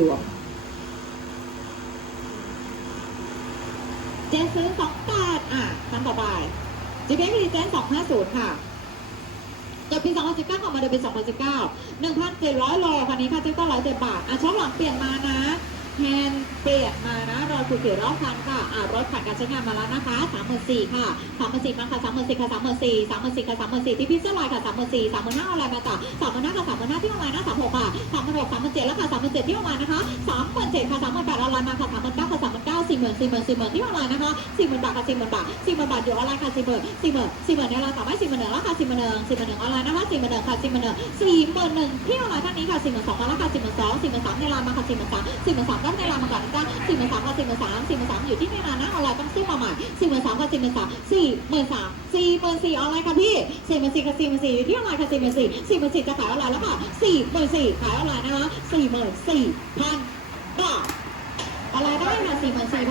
รวมเจนซื้อสองแปดอะคำต่อไป GPX ดีเจนสองห้าศูนย์ค่ะจบปี2019ของมาเดือนปี2019 1,700โลคันนี้ค่ะเจ๊ก็ร้อยเจ็ดบาท อะช่องหลังเปลี่ยนมานะ แฮนเปลี่ยนมานะ อยคุยเกี่ยวรอบคันค่ะอ่ารถผ่านการใช้งานมาแล้วนะคะสามหมื่นสี่ค่ะสามหมื่นสี่มาค่ะสามหมื่นสี่ค่ะสามหมื่นสี่สามหมื่นสี่ค่ะสามหมื่นสี่ที่พิซซ่าลายค่ะสามหมื่นสี่สามหมื่นห้าอะไรมาต่อสามหมื่นห้าค่ะสามหมื่นห้าที่ออนไลน์นะสามหกค่ะสามหมื่นหกสามหมื่นเจ็ดแล้วค่ะสามหมื่นเจ็ดที่ออนไลน์นะคะสามหมื่นเจ็ดค่ะสามหมื่นแปดออนไลน์มาค่ะสามหมื่นเก้าค่ะสามื่นสี่หมื่นสี่หมื่นที่เท่าไหร่นะคะสี่หมื่นบาทค่ะสี่หมื่นบาทสี่หมื่นบาทอยู่ออนไลน์ค่ะสี่หมื่นสี่หมื่นสี่หมื่นเนี่ยเราสามารถสี่หมื่นหนึ่งแล้วค่ะสี่หมื่นหนึ่งสี่หมื่นหนึ่งออนไลน์นะคะสี่หมื่นหนึ่งค่ะสี่หมื่นหนึ่งสี่หมื่นหนึ่งที่เท่าไหร่ท่านนี้ค่ะสี่หมื่นสองแล้วค่ะสี่หมื่นสองสี่หมื่นสามในรามาค่ะสี่หมื่นสามสี่หมื่นสามก็ในรามาก่อนนะจ๊ะสี่หมื่นสามค่ะสี่หมื่นสามสี่หมื่นสามอยู่ที่ในรานะออนไลน์ต้องซื้อมาใหม่สี่หมื่นสามค่ะสี่หมื่นสามสี่หมื่นสามสี่หมื่นสี่ออนไลน์ค่ะพี่สี่หมื่นสี่ค่ะสี่หมื่นสี่ที่เท่าไหร่ค่ะสี่หมื่นสี่สี่หมื่นสี่จะขายออนไลน์แล้วค่ะสี่หมื่นสี่ขายออนไลนะคะสี่หมื่นสี่พันบาทอะไรได้ค่สี่หมื่นสี่